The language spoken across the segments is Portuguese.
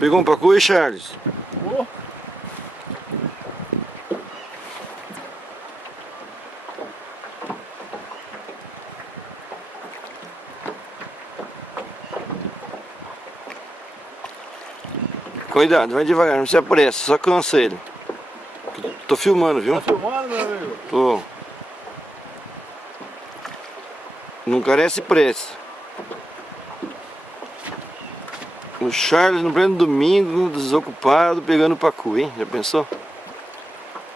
Pegou um pacu aí, Charles? Oh. Cuidado, vai devagar, não se apressa, só cansa ele. Tô filmando, viu? Tá filmando, meu amigo? Tô. Não carece pressa. O Charles no pleno domingo, desocupado, pegando pacu, hein? Já pensou?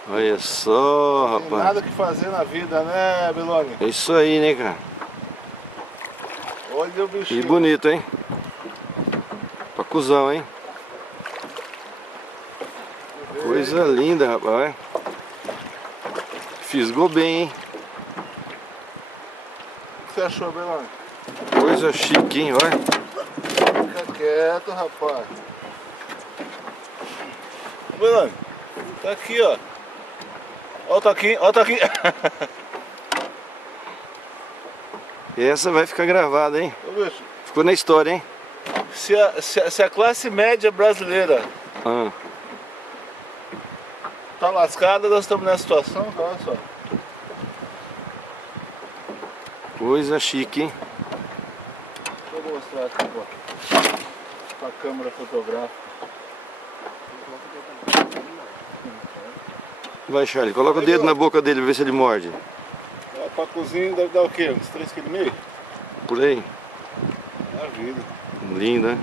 Olha só, Não tem rapaz. nada que fazer na vida, né, Beloni? É isso aí, né, cara? Olha o bichinho. E bonito, hein? Pacuzão, hein? Coisa linda, rapaz. Fisgou bem, hein? O que você achou, Beloni? Coisa chique, hein? Olha. Fica quieto, rapaz. Beloni, tá aqui, ó. Ó o taquinho, ó o taquinho. Essa vai ficar gravada, hein? Ô, bicho, Ficou na história, hein? se a classe média brasileira Ah. tá lascada, nós estamos nessa situação, olha só. Coisa chique, hein? Deixa eu mostrar aqui, ó. Com a câmera fotográfica. Vai, Charlie, coloca o dedo na boca dele pra ver se ele morde. A pacuzinho deve dar o quê? Uns 3,5 kg? Por aí. É a vida. Linda, né?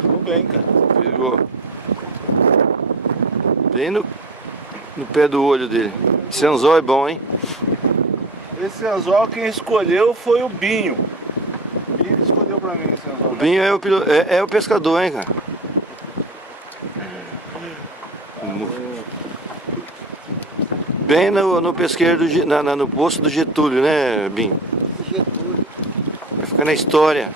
Ficou bem, cara. Pegou. Bem no pé do olho dele. Esse anzol é bom, hein? Esse anzol quem escolheu foi o Binho. O Binho que escolheu pra mim esse anzol. O Binho é o pescador, hein, cara? Bem no pesqueiro, no poço do Getúlio, né, Binho? Getúlio. Vai ficar na história.